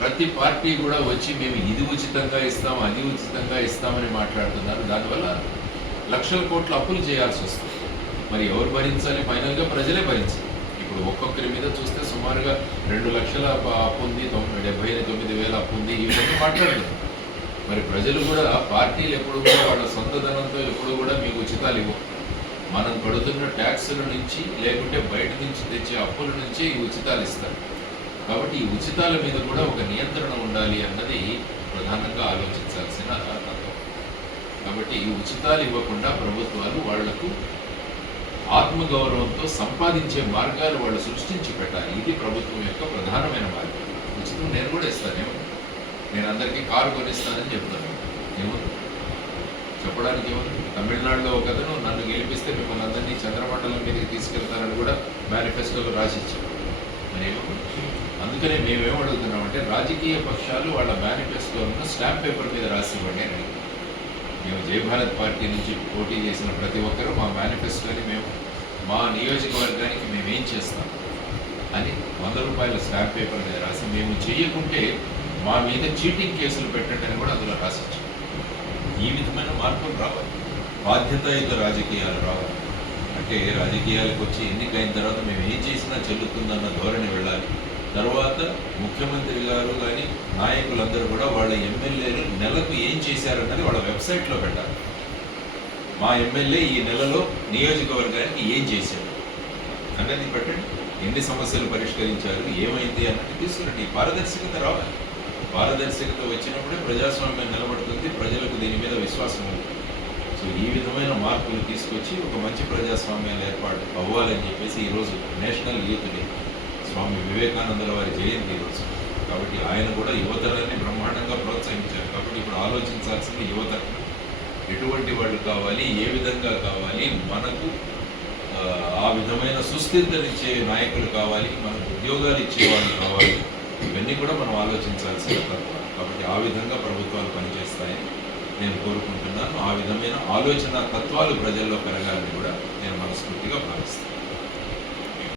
ప్రతి పార్టీ కూడా వచ్చి మేము ఇది ఉచితంగా ఇస్తాం, అది ఉచితంగా ఇస్తామని మాట్లాడుతున్నారు. దానివల్ల లక్షల కోట్ల అప్పులు చేయాల్సి వస్తుంది. మరి ఎవరు భరించాలి? ఫైనల్గా ప్రజలే భరించాలి. ఇప్పుడు ఒక్కొక్కరి మీద చూస్తే సుమారుగా 2 లక్షల అప్పు ఉంది, 79,000 అప్పు ఉంది, ఈ విధంగా మాట్లాడుతున్నారు. మరి ప్రజలు కూడా, పార్టీలు ఎప్పుడు కూడా వాళ్ళ సొంత ధనంతో ఎప్పుడు కూడా మీకు ఉచితాలు ఇవ్వవు. మనం పడుతున్న ట్యాక్సుల నుంచి, లేకుంటే బయట నుంచి తెచ్చే అప్పుల నుంచి ఈ ఉచితాలు ఇస్తారు. కాబట్టి ఈ ఉచితాల మీద కూడా ఒక నియంత్రణ ఉండాలి అన్నది ప్రధానంగా ఆలోచించాల్సిన తత్వం. కాబట్టి ఈ ఉచితాలు ఇవ్వకుండా ప్రభుత్వాలు వాళ్లకు ఆత్మగౌరవంతో సంపాదించే మార్గాలు వాళ్ళు సృష్టించి పెట్టాలి. ఇది ప్రభుత్వం యొక్క ప్రధానమైన మార్గం. ఉచితం నేను కూడా ఇస్తానేమో, నేను అందరికీ కారు కొనిస్తానని చెప్తాను. ఏముంది చెప్పడానికి? ఏముంది? తమిళనాడులో ఒక అతను నన్ను గెలిపిస్తే మిమ్మల్ని అందరినీ చంద్రమండలం మీదకి తీసుకెళ్తానని కూడా మేనిఫెస్టోలో రాసిచ్చారు. అందుకనే మేమేం అడుగుతున్నామంటే, రాజకీయ పక్షాలు వాళ్ళ మేనిఫెస్టోలను స్టాంప్ పేపర్ మీద రాసివ్వండి అని. మేము జై భారత్ పార్టీ నుంచి పోటీ చేసిన ప్రతి ఒక్కరూ మా మేనిఫెస్టోని మేము మా నియోజకవర్గానికి మేమేం చేస్తాం అని 100 రూపాయల స్టాంప్ పేపర్ మీద రాసి, మేము చేయకుంటే మా మీద చీటింగ్ కేసులు పెట్టండి అని కూడా అందులో రాసిచ్చాం. ఈ విధమైన మార్పులు రావాలి. బాధ్యతాయుత రాజకీయాలు రావాలి. అంటే రాజకీయాలకు వచ్చి ఎన్నికైన తర్వాత మేము ఏం చేసినా చెల్లుతుందన్న ధోరణి వెళ్ళాలి. తర్వాత ముఖ్యమంత్రి గారు కానీ నాయకులందరూ కూడా వాళ్ళ ఎమ్మెల్యేలు నెలకు ఏం చేశారన్నది వాళ్ళ వెబ్సైట్లో పెట్టాలి. మా ఎమ్మెల్యే ఈ నెలలో నియోజకవర్గానికి ఏం చేశారు అన్నది పెట్టండి. ఎన్ని సమస్యలు పరిష్కరించారు, ఏమైంది అన్నది తీసుకురండి. పారదర్శకత రావాలి. పారదర్శకత వచ్చినప్పుడే ప్రజాస్వామ్యం నిలబడుతుంది, ప్రజలకు దీని మీద విశ్వాసం ఉంది. సో ఈ విధమైన మార్పులు తీసుకొచ్చి ఒక మంచి ప్రజాస్వామ్యాలు ఏర్పాటు అవ్వాలని చెప్పేసి ఈరోజు నేషనల్ యూత్ డే, స్వామి వివేకానందుల వారి జయంతి ఈరోజు. కాబట్టి ఆయన కూడా యువతరాన్ని బ్రహ్మాండంగా ప్రోత్సహించారు. కాబట్టి ఇప్పుడు ఆలోచించాల్సింది యువతరం ఎటువంటి వాళ్ళు కావాలి, ఏ విధంగా కావాలి, మనకు ఆ విధమైన సుస్థిరతనిచ్చే నాయకులు కావాలి, మనకు ఉద్యోగాలు ఇచ్చే వాళ్ళు కావాలి. ఇవన్నీ కూడా మనం ఆలోచించాల్సిన తత్వం. కాబట్టి ఆ విధంగా ప్రభుత్వాలు పనిచేస్తాయని నేను కోరుకుంటున్నాను. ఆ విధమైన ఆలోచన తత్వాలు ప్రజల్లో పెరగాలని కూడా నేను మనస్ఫూర్తిగా భావిస్తాను.